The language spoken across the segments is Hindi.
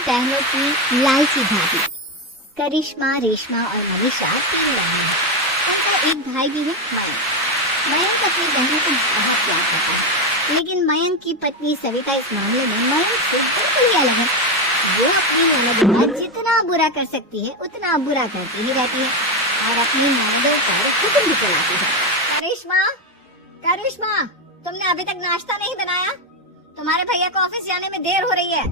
बहनों की लालची भाभी। करिश्मा, रेशमा और मनीषा 3 बहनें हैं। उनका एक भाई भी है, मयंक। मयंक अपनी बहनों को बहुत प्यार करता है, लेकिन मयंक की पत्नी सविता इस मामले में मयंक से बिल्कुल ही अलग है। वो अपनी ननदों का जितना बुरा कर सकती है उतना बुरा करती ही रहती है और अपनी ननदों पर हुक्म भी चलाती है। करिश्मा, करिश्मा, तुमने अभी तक नाश्ता नहीं बनाया? तुम्हारे भैया को ऑफिस जाने में देर हो रही है।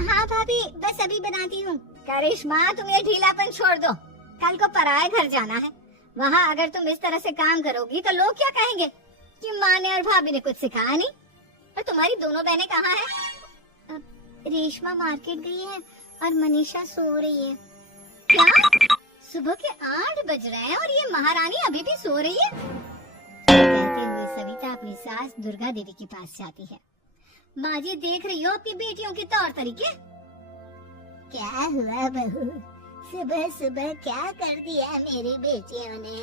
हाँ भाभी, बस अभी बनाती हूँ। करिश्मा, तुम ये ढीलापन छोड़ दो। कल को पराये घर जाना है। वहाँ अगर तुम इस तरह से काम करोगी तो लोग क्या कहेंगे कि माँ ने और भाभी ने कुछ सिखाया नहीं। और तुम्हारी दोनों बहनें कहाँ हैं? रेशमा मार्केट गई है और मनीषा सो रही है। क्या? सुबह के 8 बज रहे हैं और ये महारानी अभी भी सो रही है? कहते हुए सविता अपनी सास दुर्गा देवी के पास जाती है। माँ जी, देख रही हो अपनी बेटियों के तौर तरीके? क्या हुआ बहू, सुबह सुबह क्या कर दिया मेरी बेटियों ने?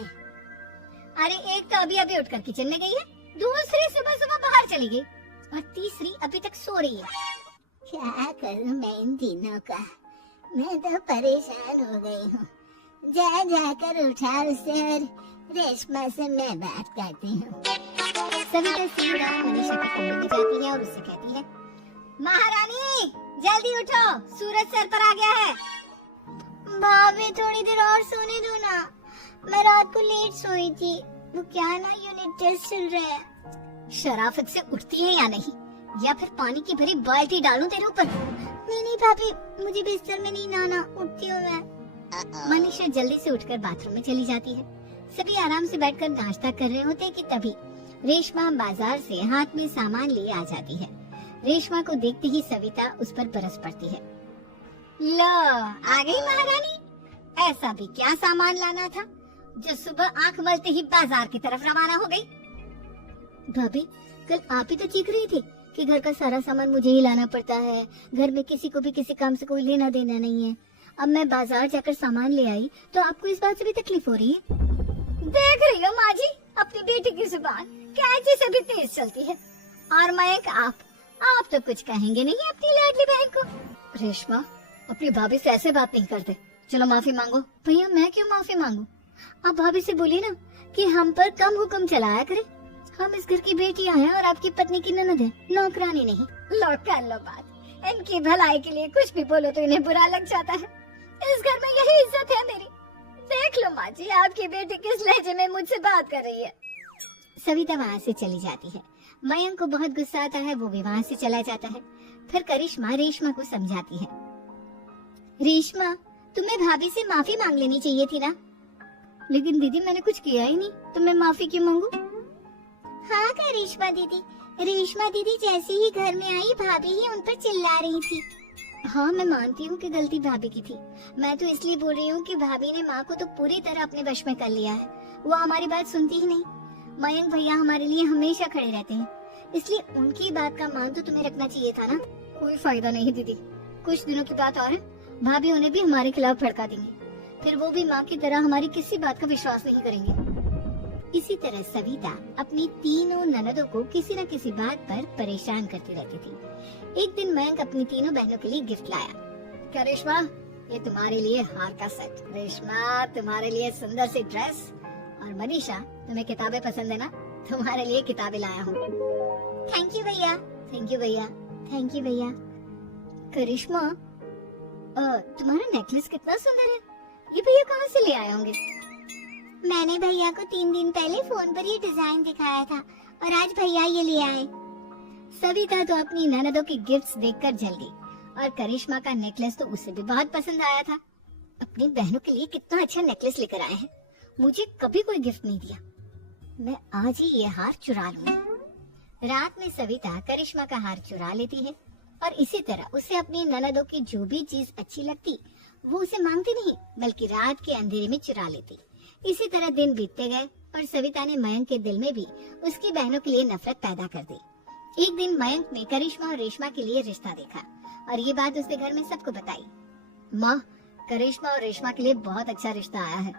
अरे एक तो अभी अभी उठकर किचन में गई है, दूसरी सुबह सुबह बाहर चली गई और तीसरी अभी तक सो रही है। क्या करूं मैं इन तीनों का? मैं तो परेशान हो गई हूँ। जा जाकर उठा उसे और रेशमा से मैं बात करती हूँ। सविता सीधा मनीषा के कमरे में जाती है और उससे कहती है, महारानी जल्दी उठो, सूरज सर पर आ गया है। भाभी थोड़ी देर और सोने दो ना, मैं रात को लेट सोई थी। वो क्या ना, यूनिट टेस्ट चल रहा है। शराफत से उठती है या नहीं, या फिर पानी की भरी बाल्टी डालूं तेरे ऊपर? नहीं नहीं भाभी, मुझे बिस्तर में नहीं नहाना, उठती हूँ मैं। मनीषा जल्दी से उठकर बाथरूम में चली जाती है। सभी आराम से बैठकर नाश्ता कर रहे होते कि तभी रेशमा बाजार से हाथ में सामान लिए आ जाती है। रेशमा को देखते ही सविता उस पर बरस पड़ती है। लो, आ गई महारानी। ऐसा भी क्या सामान लाना था जो सुबह आंख मलते ही बाजार की तरफ रवाना हो गई? भाभी, कल आप ही तो चीख रही थी कि घर का सारा सामान मुझे ही लाना पड़ता है, घर में किसी को भी किसी काम से कोई लेना देना नहीं है। अब मैं बाजार जाकर सामान ले आई तो आपको इस बात से भी तकलीफ हो रही है? देख रही हो माँ जी, अपनी बेटी की जुबान कैंची से भी तेज चलती है। और मयंक, आप तो कुछ कहेंगे नहीं अपनी लाडली बहन को। रेशमा, अपनी भाभी से ऐसे बात नहीं करते। चलो माफी मांगो। भैया, मैं क्यों माफी मांगू? आप भाभी से बोलिए ना कि हम पर कम हुक्म चलाया करें। हम इस घर की बेटियां हैं और आपकी पत्नी की ननद है, नौकरानी नहीं। लो कर लो बात। इनकी भलाई के लिए कुछ भी बोलो तो इन्हें बुरा लग जाता है। इस घर में यही इज्जत है मेरी। देख लो माँ जी, आपकी बेटी किस लहजे में मुझसे बात कर रही है। सविता वहाँ से चली जाती है। मयंक को बहुत गुस्सा आता है, वो भी वहाँ से चला जाता है। फिर करिश्मा रेशमा को समझाती है। रेशमा, तुम्हें भाभी से माफी मांग लेनी चाहिए थी ना। लेकिन दीदी, मैंने कुछ किया ही नहीं, तो मैं माफी क्यों मांगू? हाँ करिश्मा दीदी, रेशमा दीदी जैसे ही घर में आई भाभी ही उन पर चिल्ला रही थी। हाँ, मैं मानती हूँ कि गलती भाभी की थी। मैं तो इसलिए बोल रही हूँ कि भाभी ने माँ को तो पूरी तरह अपने वश में कर लिया है। वो हमारी बात सुनती ही नहीं। मयंक भैया हमारे लिए हमेशा खड़े रहते हैं, इसलिए उनकी बात का मान तो तुम्हें रखना चाहिए था ना। कोई फायदा नहीं दीदी, कुछ दिनों की बात और है, भाभी उन्हें भी हमारे खिलाफ भड़का देंगे। फिर वो भी माँ की तरह हमारी किसी बात का विश्वास नहीं करेंगे। इसी तरह सविता अपनी तीनों ननदों को किसी न किसी बात पर परेशान करती रहती थी। एक दिन मयंक अपनी तीनों बहनों के लिए गिफ्ट लाया। क्या रेशमा, ये तुम्हारे लिए हार का सेट। रेशमा, तुम्हारे लिए सुंदर सी ड्रेस। और मनीषा, तुम्हें किताबें पसंद है ना, तुम्हारे लिए किताबें लाया हूँ। थैंक यू भैया। थैंक यू भैया। थैंक यू भैया। करिश्मा, तुम्हारा नेकलेस कितना सुंदर है, ये भैया कहाँ से ले आए होंगे? मैंने भैया को 3 दिन पहले फोन पर ये डिजाइन दिखाया था और आज भैया ये ले आए। सविता तो अपनी ननदों की गिफ्ट्स देखकर जल गई और करिश्मा का नेकलेस तो उसे भी बहुत पसंद आया था। अपनी बहनों के लिए कितना अच्छा नेकलेस लेकर आए हैं, मुझे कभी कोई गिफ्ट नहीं दिया। मैं आज ही ये हार चुरा लूंगी। रात में सविता करिश्मा का हार चुरा लेती है और इसी तरह उसे अपनी ननदों की जो भी चीज अच्छी लगती वो उसे मांगती नहीं, बल्कि रात के अंधेरे में चुरा लेती। इसी तरह दिन बीतते गए और सविता ने मयंक के दिल में भी उसकी बहनों के लिए नफरत पैदा कर दी। एक दिन मयंक ने करिश्मा और रेशमा के लिए रिश्ता देखा और ये बात उसने घर में सबको बताई। माँ, करिश्मा और रेशमा के लिए बहुत अच्छा रिश्ता आया है,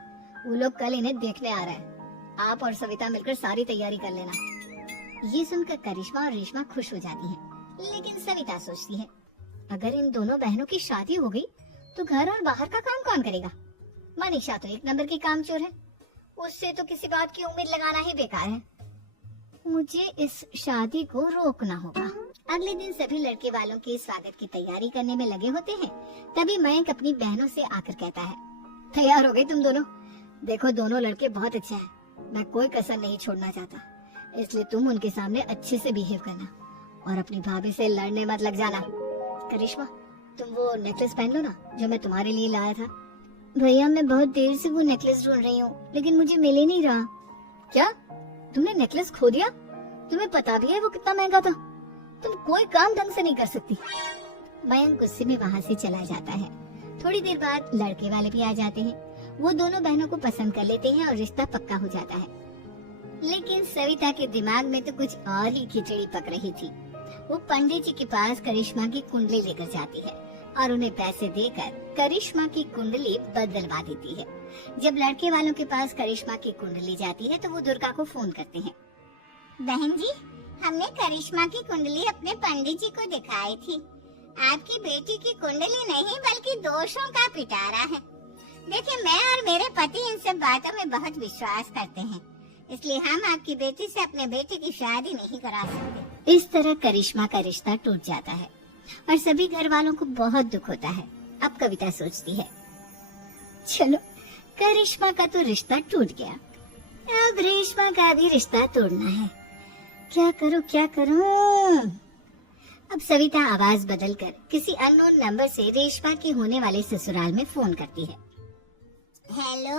वो लोग कल इन्हें देखने आ रहे हैं। आप और सविता मिलकर सारी तैयारी कर लेना। ये सुनकर करिश्मा और रेशमा खुश हो जाती हैं, लेकिन सविता सोचती है, अगर इन दोनों बहनों की शादी हो गई तो घर और बाहर का काम कौन करेगा? मनीषा तो एक नंबर की कामचोर है, उससे तो किसी बात की उम्मीद लगाना ही बेकार है। मुझे इस शादी को रोकना होगा। अगले दिन सभी लड़के वालों के स्वागत की तैयारी करने में लगे होते हैं। तभी मयंक अपनी बहनों से आकर कहता है, तैयार हो गए तुम दोनों? देखो दोनों लड़के बहुत अच्छे हैं, मैं कोई कसर नहीं छोड़ना चाहता, इसलिए तुम उनके सामने अच्छे से बिहेव करना और अपनी भाभी से लड़ने मत लग जाना। करिश्मा, तुम वो नेकलेस पहन लो ना जो मैं तुम्हारे लिए लाया था। भैया मैं बहुत देर से वो नेकलेस ढूंढ रही हूँ, लेकिन मुझे मिल ही नहीं रहा। क्या तुमने नेकलेस खो दिया? तुम्हें पता भी है वो कितना महंगा था? तुम कोई काम ढंग से नहीं कर सकती। मयंक गुस्से में वहाँ से चला जाता है। थोड़ी देर बाद लड़के वाले भी आ जाते हैं। वो दोनों बहनों को पसंद कर लेते हैं और रिश्ता पक्का हो जाता है। लेकिन सविता के दिमाग में तो कुछ और ही खिचड़ी पक रही थी। वो पंडित जी के पास करिश्मा की कुंडली लेकर जाती है और उन्हें पैसे देकर करिश्मा की कुंडली बदलवा देती है। जब लड़के वालों के पास करिश्मा की कुंडली जाती है तो वो दुर्गा को फोन करते हैं। बहन जी, हमने करिश्मा की कुंडली अपने पंडित जी को दिखाई थी। आपकी बेटी की कुंडली नहीं बल्कि दोषों का पिटारा है। देखिए, मैं और मेरे पति इन सब बातों में बहुत विश्वास करते हैं, इसलिए हम आपकी बेटी से अपने बेटे की शादी नहीं करा सकते। इस तरह करिश्मा का रिश्ता टूट जाता है और सभी घर वालों को बहुत दुख होता है। अब कविता सोचती है, चलो करिश्मा का तो रिश्ता टूट गया, अब रेशमा का भी रिश्ता तोड़ना है। क्या करूं? अब सविता आवाज बदलकर किसी अननोन नंबर से रेशमा के होने वाले ससुराल में फोन करती है। हेलो,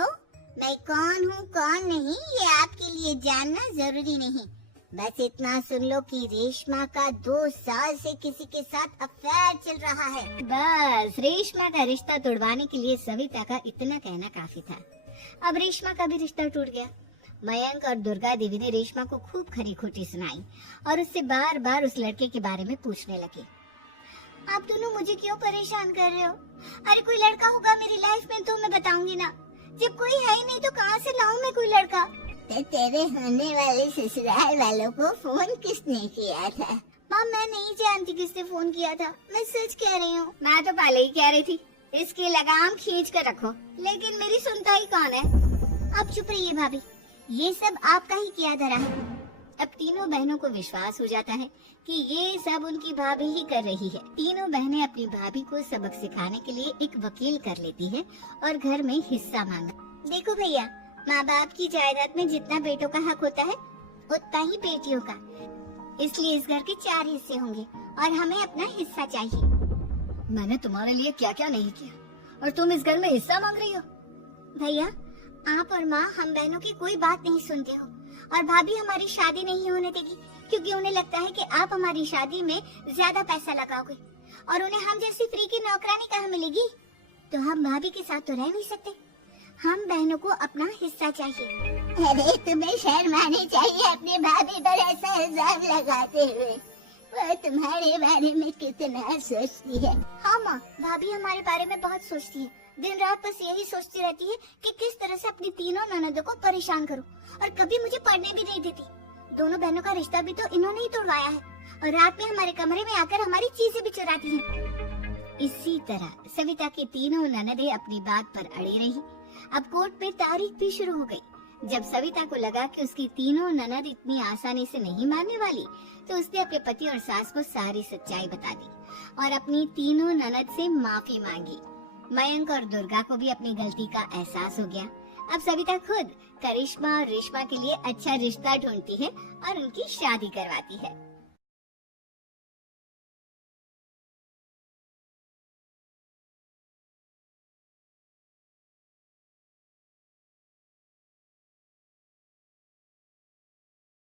मैं कौन हूँ कौन नहीं ये आपके लिए जानना जरूरी नहीं, बस इतना सुन लो कि रेशमा का 2 साल से किसी के साथ अफेयर चल रहा है। बस रेशमा का रिश्ता तोड़वाने के लिए सविता का इतना कहना काफी था। अब रेशमा का भी रिश्ता टूट गया। मयंक और दुर्गा देवी ने रेशमा को खूब खरी खोटी सुनाई और उससे बार बार उस लड़के के बारे में पूछने लगे। आप दोनों मुझे क्यों परेशान कर रहे हो? अरे कोई लड़का होगा मेरी लाइफ में तो मैं बताऊंगी ना, जब कोई है ही नहीं तो कहाँ से लाऊं मैं कोई लड़का? तेरे होने वाले ससुराल वालों को फोन किसने किया था? माँ, मैं नहीं जानती किसने फोन किया था, मैं सच कह रही हूँ। मैं तो पहले ही कह रही थी इसकी लगाम खींच कर रखो, लेकिन मेरी सुनता ही कौन है। अब चुप रहिए भाभी, ये सब आपका ही किया धरा है। अब तीनों बहनों को विश्वास हो जाता है कि ये सब उनकी भाभी ही कर रही है। तीनों बहनें अपनी भाभी को सबक सिखाने के लिए एक वकील कर लेती है और घर में हिस्सा मांगा। देखो भैया, माँ बाप की जायदाद में जितना बेटों का हक होता है उतना ही बेटियों का, इसलिए इस घर के 4 हिस्से होंगे और हमें अपना हिस्सा चाहिए। मैंने तुम्हारे लिए क्या क्या नहीं किया और तुम इस घर में हिस्सा मांग रही हो? भैया, आप और माँ हम बहनों की कोई बात नहीं सुनते हो और भाभी हमारी शादी नहीं होने देगी क्योंकि उन्हें लगता है कि आप हमारी शादी में ज्यादा पैसा लगाओगे और उन्हें हम जैसी फ्री की नौकरानी कहाँ मिलेगी। तो हम भाभी के साथ तो रह नहीं सकते, हम बहनों को अपना हिस्सा चाहिए। अरे तुम्हें शर्म आनी चाहिए अपनी भाभी पर ऐसा इल्जाम लगाते हुए, वो तुम्हारे बारे में कितना सोचती है। हाँ माँ, भाभी हमारे बारे में बहुत सोचती है, दिन रात बस यही सोचती रहती है कि किस तरह से अपनी तीनों ननदों को परेशान करूं और कभी मुझे पढ़ने भी नहीं देती। दोनों बहनों का रिश्ता भी तो इन्होंने ही तोड़वाया है और रात में हमारे कमरे में आकर हमारी चीजें भी चुराती हैं। इसी तरह सविता की तीनों ननदें अपनी बात पर अड़ी रही। अब कोर्ट में तारीख भी शुरू हो गई। जब सविता को लगा कि उसकी तीनों ननद इतनी आसानी से नहीं मानने वाली, तो उसने अपने पति और सास को सारी सच्चाई बता दी और अपनी तीनों ननद से माफी मांगी। मयंक और दुर्गा को भी अपनी गलती का एहसास हो गया। अब सविता खुद करिश्मा और रेशमा के लिए अच्छा रिश्ता ढूंढती है और उनकी शादी करवाती है।